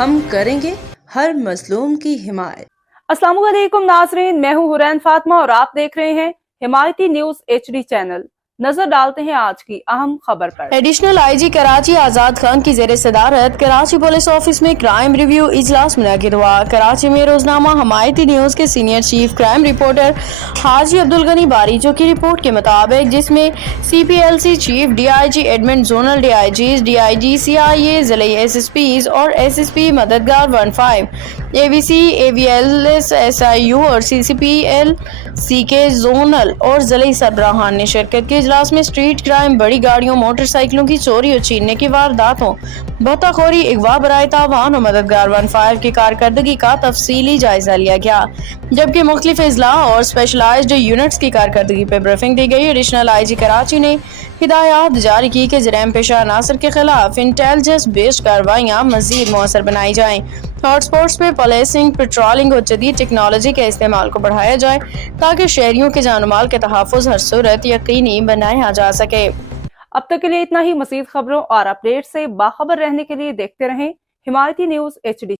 ہم کریں گے ہر مظلوم کی حمایت۔ السلام علیکم ناظرین، میں ہوں حورین فاطمہ اور آپ دیکھ رہے ہیں حمایتی نیوز HD چینل۔ نظر ڈالتے ہیں آج کی اہم خبر پر۔ ایڈیشنل آئی جی کراچی آزاد خان کی زیر صدارت کراچی پولیس آفس میں کرائم ریویو اجلاس منعقد ہوا۔ کراچی میں روزنامہ حمایتی نیوز کے سینئر چیف کرائم رپورٹر حاجی عبدالغنی باریچو کی رپورٹ کے مطابق، جس میں CPLC chief, DIG admin, zonal DIGs، DIG CIA، ضلعی SSPs اور SSP مددگار 15، ABC، AVLS، SIU اور CCPL CK زونل اور ضلعی سربراہان نے شرکت کی۔ اجلاس میں اسٹریٹ کرائم، بڑی گاڑیوں، موٹر سائیکلوں کی چوری اور چھیننے کی وارداتوں، بھتہ خوری، اغوا برائے تاوان اور مددگار 15 کی کارکردگی کا تفصیلی جائزہ لیا گیا، جبکہ مختلف اضلاع اور اسپیشلائزڈ یونٹس کی کارکردگی پر بریفنگ دی گئی۔ ایڈیشنل آئی جی کراچی نے ہدایات جاری کی کہ جرائم پیشہ عناصر کے خلاف انٹیلیجنس بیسڈ کارروائیاں مزید مؤثر بنائی جائیں، ہاٹ اسپاٹس پہ پولیسنگ، پیٹرولنگ اور جدید ٹیکنالوجی کے استعمال کو بڑھایا جائے تاکہ شہریوں کے جان و مال کے تحفظ ہر صورت یقینی بنایا جا سکے۔ اب تک کے لیے اتنا ہی۔ مزید خبروں اور اپڈیٹ سے باخبر رہنے کے لیے دیکھتے رہیں حمایتی نیوز HD۔